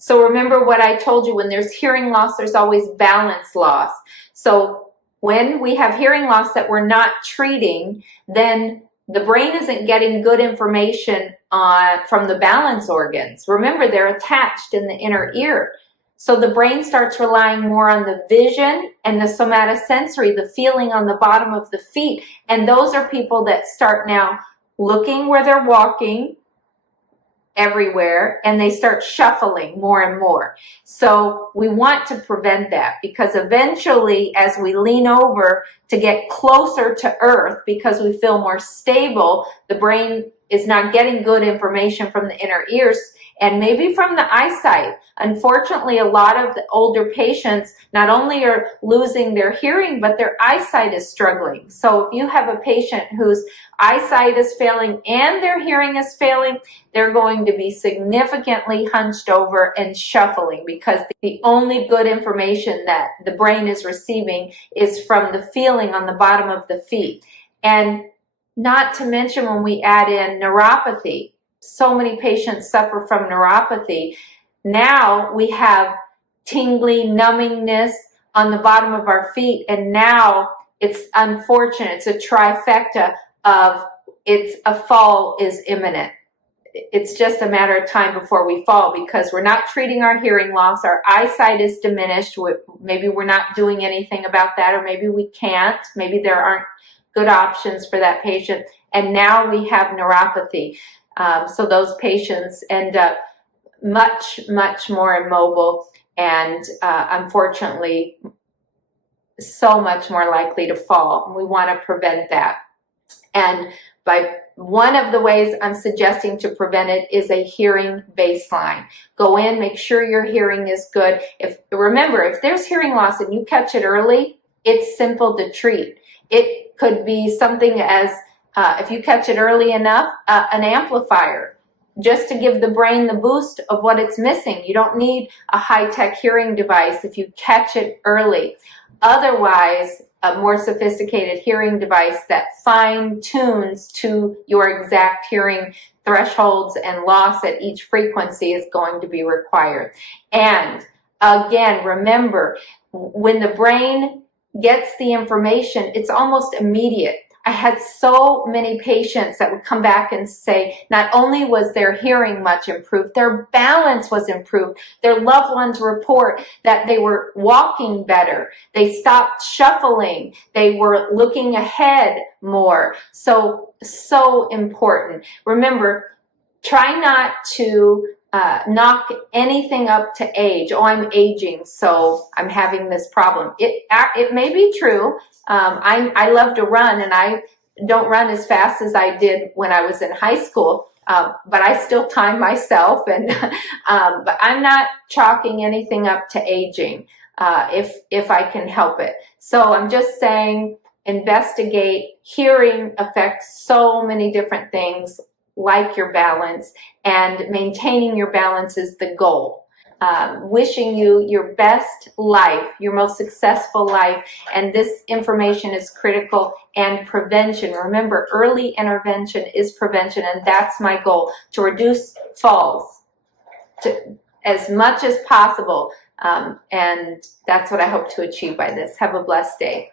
So remember what I told you, when there's hearing loss, there's always balance loss. So when we have hearing loss that we're not treating, then the brain isn't getting good information from the balance organs. Remember, they're attached in the inner ear. So the brain starts relying more on the vision and the somatosensory, the feeling on the bottom of the feet. And those are people that start now looking where they're walking everywhere, and they start shuffling more and more. So we want to prevent that, because eventually, as we lean over to get closer to earth, because we feel more stable, the brain is not getting good information from the inner ears and maybe from the eyesight. Unfortunately, a lot of the older patients not only are losing their hearing, but their eyesight is struggling. So if you have a patient whose eyesight is failing and their hearing is failing, they're going to be significantly hunched over and shuffling, because the only good information that the brain is receiving is from the feeling on the bottom of the feet. And not to mention when we add in neuropathy. So many patients suffer from neuropathy. Now we have tingly, numbingness on the bottom of our feet, and now it's unfortunate. It's a trifecta of a fall is imminent. It's just a matter of time before we fall, because we're not treating our hearing loss. Our eyesight is diminished. Maybe we're not doing anything about that, or maybe we can't. Maybe there aren't good options for that patient. And now we have neuropathy. So those patients end up much, much more immobile, and unfortunately, so much more likely to fall. We want to prevent that. And one of the ways I'm suggesting to prevent it is a hearing baseline. Go in, make sure your hearing is good. Remember, if there's hearing loss and you catch it early, it's simple to treat. It could be something as, if you catch it early enough, an amplifier, just to give the brain the boost of what it's missing. You don't need a high-tech hearing device if you catch it early. Otherwise, a more sophisticated hearing device that fine-tunes to your exact hearing thresholds and loss at each frequency is going to be required. And again, remember, when the brain gets the information, it's almost immediate. I had so many patients that would come back and say, not only was their hearing much improved, their balance was improved. Their loved ones report that they were walking better. They stopped shuffling. They were looking ahead more. So important. Remember, try not to knock anything up to age. Oh, I'm aging, so I'm having this problem. It may be true. I love to run, and I don't run as fast as I did when I was in high school, but I still time myself, and but I'm not chalking anything up to aging if I can help it. So I'm just saying, investigate. Hearing affects so many different things, like your balance, and maintaining your balance is the goal. Wishing you your best life, your most successful life, and this information is critical. And prevention, remember, early intervention is prevention, and that's my goal, to reduce falls as much as possible, and that's what I hope to achieve by this. Have a blessed day.